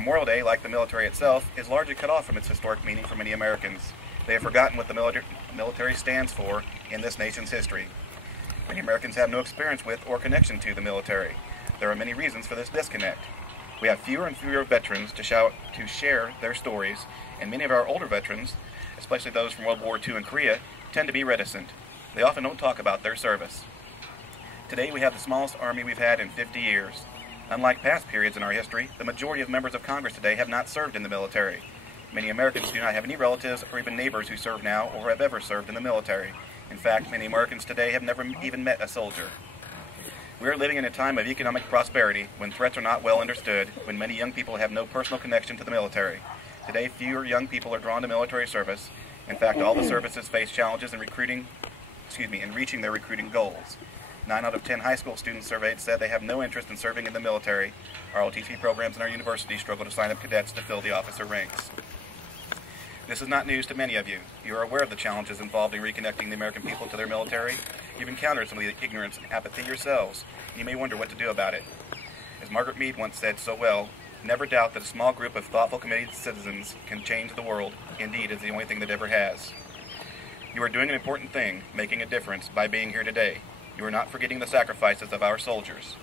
Memorial Day, like the military itself, is largely cut off from its historic meaning for many Americans. They have forgotten what the military stands for in this nation's history. Many Americans have no experience with or connection to the military. There are many reasons for this disconnect. We have fewer and fewer veterans to share their stories, and many of our older veterans, especially those from World War II and Korea, tend to be reticent. They often don't talk about their service. Today we have the smallest army we've had in 50 years. Unlike past periods in our history, the majority of members of Congress today have not served in the military. Many Americans do not have any relatives or even neighbors who serve now or have ever served in the military. In fact, many Americans today have never even met a soldier. We are living in a time of economic prosperity, when threats are not well understood, when many young people have no personal connection to the military. Today, fewer young people are drawn to military service. In fact, all the services face challenges in reaching their recruiting goals. 9 out of 10 high school students surveyed said they have no interest in serving in the military. Our OTC programs in our university struggle to sign up cadets to fill the officer ranks. This is not news to many of you. You are aware of the challenges involved in reconnecting the American people to their military. You've encountered some of the ignorance and apathy yourselves. You may wonder what to do about it. As Margaret Mead once said so well, never doubt that a small group of thoughtful, committed citizens can change the world. Indeed, it's the only thing that ever has. You are doing an important thing, making a difference, by being here today. You are not forgetting the sacrifices of our soldiers.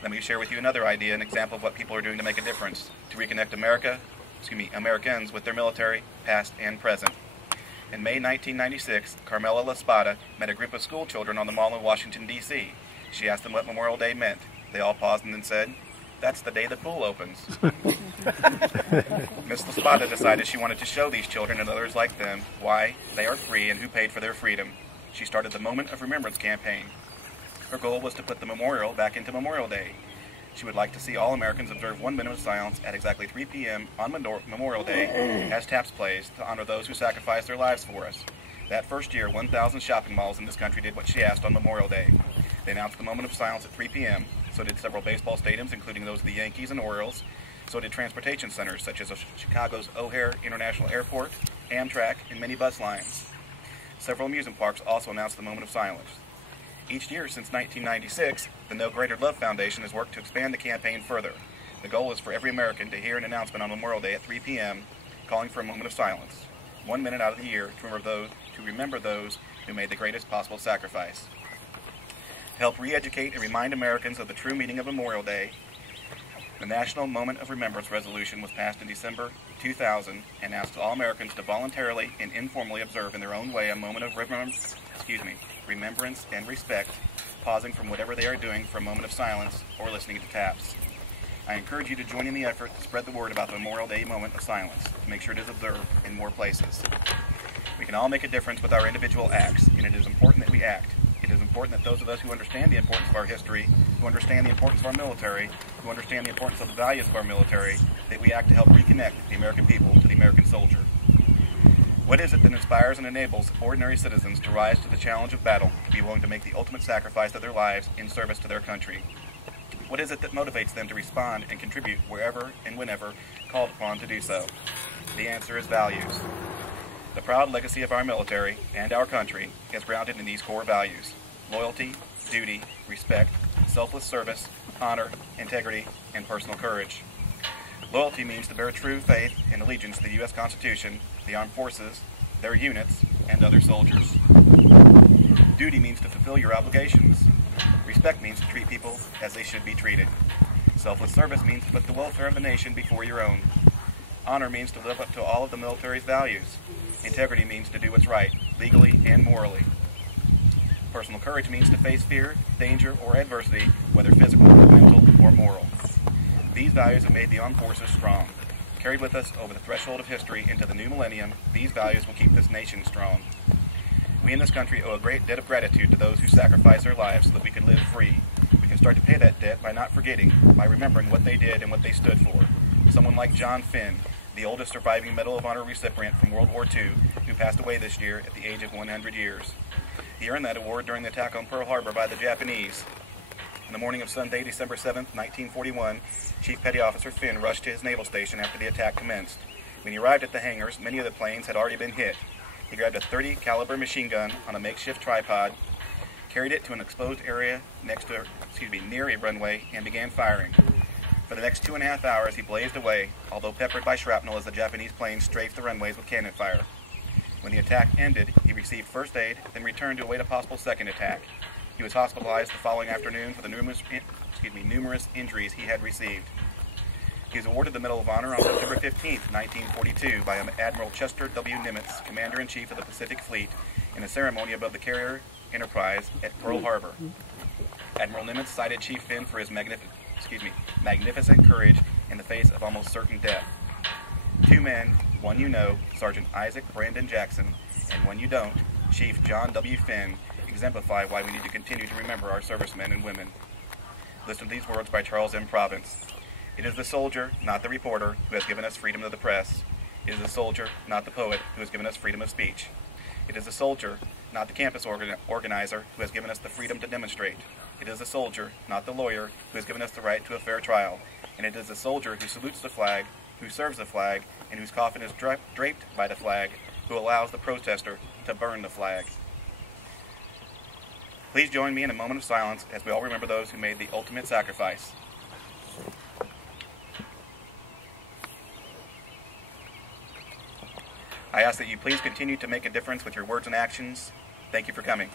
Let me share with you another idea, an example of what people are doing to make a difference, to reconnect Americans with their military, past and present. In May 1996, Carmela Laspada met a group of school children on the Mall in Washington, D.C. She asked them what Memorial Day meant. They all paused and then said, "That's the day the pool opens." Miss Laspada decided she wanted to show these children and others like them why they are free and who paid for their freedom. She started the Moment of Remembrance campaign. Her goal was to put the memorial back into Memorial Day. She would like to see all Americans observe 1 minute of silence at exactly 3 p.m. on Memorial Day as TAPS plays to honor those who sacrificed their lives for us. That first year, 1,000 shopping malls in this country did what she asked on Memorial Day. They announced the moment of silence at 3 p.m. So did several baseball stadiums, including those of the Yankees and Orioles. So did transportation centers, such as Chicago's O'Hare International Airport, Amtrak, and many bus lines. Several amusement parks also announced the moment of silence. Each year since 1996, the No Greater Love Foundation has worked to expand the campaign further. The goal is for every American to hear an announcement on Memorial Day at 3 p.m. calling for a moment of silence, 1 minute out of the year to remember those who made the greatest possible sacrifice. To help re-educate and remind Americans of the true meaning of Memorial Day, the National Moment of Remembrance Resolution was passed in December 2000 and asked all Americans to voluntarily and informally observe in their own way a moment of remembrance and respect, pausing from whatever they are doing for a moment of silence or listening to TAPS. I encourage you to join in the effort to spread the word about the Memorial Day moment of silence, to make sure it is observed in more places. We can all make a difference with our individual acts, and it is important that we act. It is important that those of us who understand the importance of our history, who understand the importance of our military, who understand the importance of the values of our military, that we act to help reconnect the American people to the American soldier. What is it that inspires and enables ordinary citizens to rise to the challenge of battle, to be willing to make the ultimate sacrifice of their lives in service to their country? What is it that motivates them to respond and contribute wherever and whenever called upon to do so? The answer is values. The proud legacy of our military and our country is grounded in these core values: loyalty, duty, respect, selfless service, honor, integrity, and personal courage. Loyalty means to bear true faith and allegiance to the U.S. Constitution, the armed forces, their units, and other soldiers. Duty means to fulfill your obligations. Respect means to treat people as they should be treated. Selfless service means to put the welfare of the nation before your own. Honor means to live up to all of the military's values. Integrity means to do what's right, legally and morally. Personal courage means to face fear, danger, or adversity, whether physical, mental, or moral. These values have made the armed forces strong. Carried with us over the threshold of history into the new millennium, these values will keep this nation strong. We in this country owe a great debt of gratitude to those who sacrificed their lives so that we can live free. We can start to pay that debt by not forgetting, by remembering what they did and what they stood for. Someone like John Finn, the oldest surviving Medal of Honor recipient from World War II, who passed away this year at the age of 100 years. He earned that award during the attack on Pearl Harbor by the Japanese. On the morning of Sunday, December 7, 1941, Chief Petty Officer Finn rushed to his naval station after the attack commenced. When he arrived at the hangars, many of the planes had already been hit. He grabbed a .30 caliber machine gun on a makeshift tripod, carried it to an exposed area near a runway, and began firing. For the next 2.5 hours, he blazed away, although peppered by shrapnel as the Japanese planes strafed the runways with cannon fire. When the attack ended, he received first aid, then returned to await a possible second attack. He was hospitalized the following afternoon for the numerous injuries he had received. He was awarded the Medal of Honor on September 15, 1942, by Admiral Chester W. Nimitz, Commander-in-Chief of the Pacific Fleet, in a ceremony above the carrier Enterprise at Pearl Harbor. Admiral Nimitz cited Chief Finn for his magnificent courage in the face of almost certain death. Two men, one you know, Sergeant Isaac Brandon Jackson, and one you don't, Chief John W. Finn, exemplify why we need to continue to remember our servicemen and women. Listen to these words by Charles M. Province. It is the soldier, not the reporter, who has given us freedom of the press. It is the soldier, not the poet, who has given us freedom of speech. It is the soldier, not the campus organizer, who has given us the freedom to demonstrate. It is the soldier, not the lawyer, who has given us the right to a fair trial. And it is the soldier who salutes the flag, who serves the flag, and whose coffin is draped by the flag, who allows the protester to burn the flag. Please join me in a moment of silence as we all remember those who made the ultimate sacrifice. I ask that you please continue to make a difference with your words and actions. Thank you for coming.